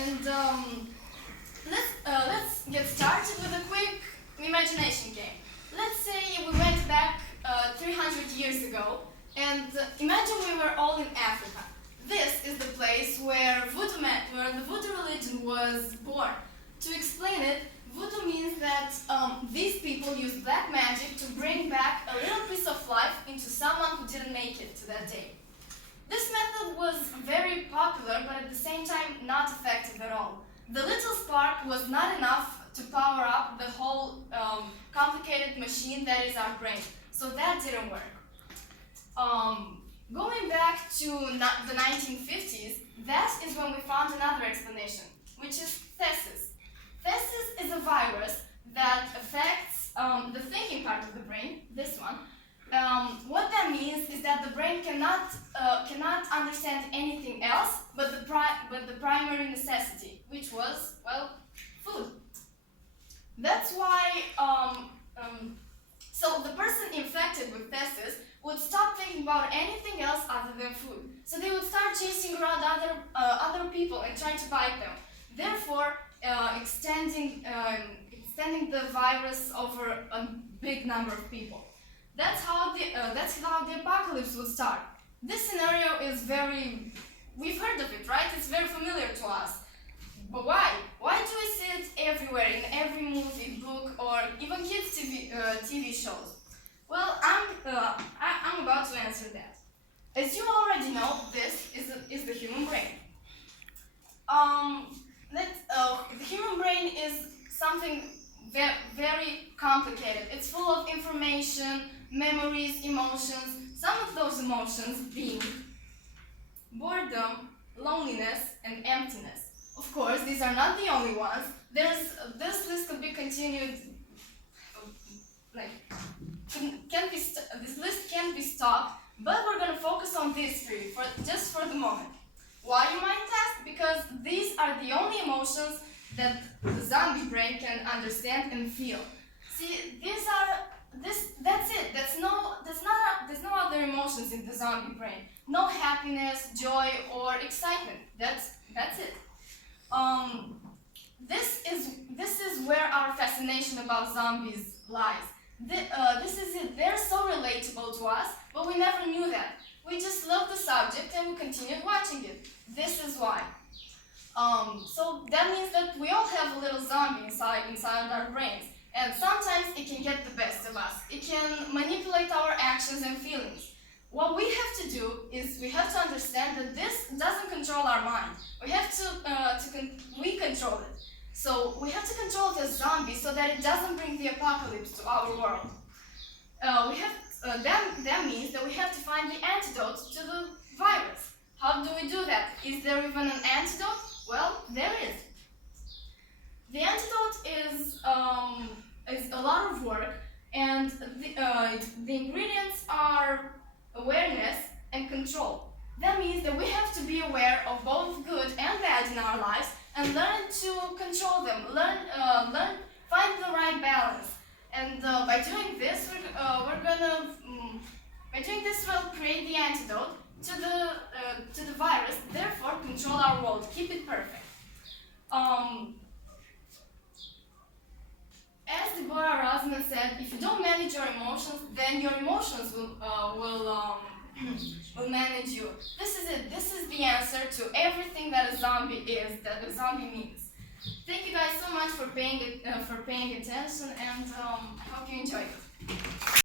And let's get started with a quick imagination game. Let's say we went back 300 years ago, and imagine we were all in Africa. This is the place where the voodoo religion was born. To explain it, voodoo means that these people use black magic to bring back a little piece of life into someone who didn't make it to that day. This method was very popular, but at the same time not effective at all. The little spark was not enough to power up the whole complicated machine that is our brain, so that didn't work. Going back to the 1950s, that is when we found another explanation, which is thesis. Thesis is a virus that affects the thinking part of the brain, this one. What that means is that the brain cannot understand anything else but the primary necessity, which was, well, food. That's why, so the person infected with thesis would stop thinking about anything else other than food. So they would start chasing around other people and trying to bite them, therefore extending the virus over a big number of people. That's how the apocalypse would start. This scenario is we've heard of it, right? It's very familiar to us. But why? Why do we see it everywhere, in every movie, book, or even kids' TV shows? Well, I'm about to answer that. As you already know, this is the human brain. The human brain is something very complicated. It's full of information, memories, emotions. Some of those emotions being boredom, loneliness, and emptiness. Of course, these are not the only ones. This list could be continued. This list can't be stopped, but we're going to focus on these three just for the moment. Why, you might ask? Because these are the only emotions that the zombie brain can understand and feel. See, that's it. There's no other emotions in the zombie brain. No happiness, joy, or excitement. That's it. This is where our fascination about zombies lies. This is it. They're so relatable to us, but we never knew that. We just loved the subject and we continued watching it. This is why. So that means that we all have a little zombie inside our brains, and sometimes it can get the best of us. It can manipulate our actions and feelings. What we have to do is we have to understand that this doesn't control our mind. We have we control it. So we have to control the zombie so that it doesn't bring the apocalypse to our world. That means that we have to find the antidote to the virus. How do we do that? Is there even an antidote? Well, there is. The antidote is a lot of work, and the ingredients are awareness and control. That means that we have to be aware of both good and bad in our lives and learn to control them. Find the right balance. And by doing this, we'll create the antidote to the virus. Therefore, control our world. Keep it perfect. As Deborah Rosman said, if you don't manage your emotions, then your emotions will manage you. This is it. This is the answer to everything that a zombie is, that a zombie means. Thank you guys so much for paying attention, and I hope you enjoyed it.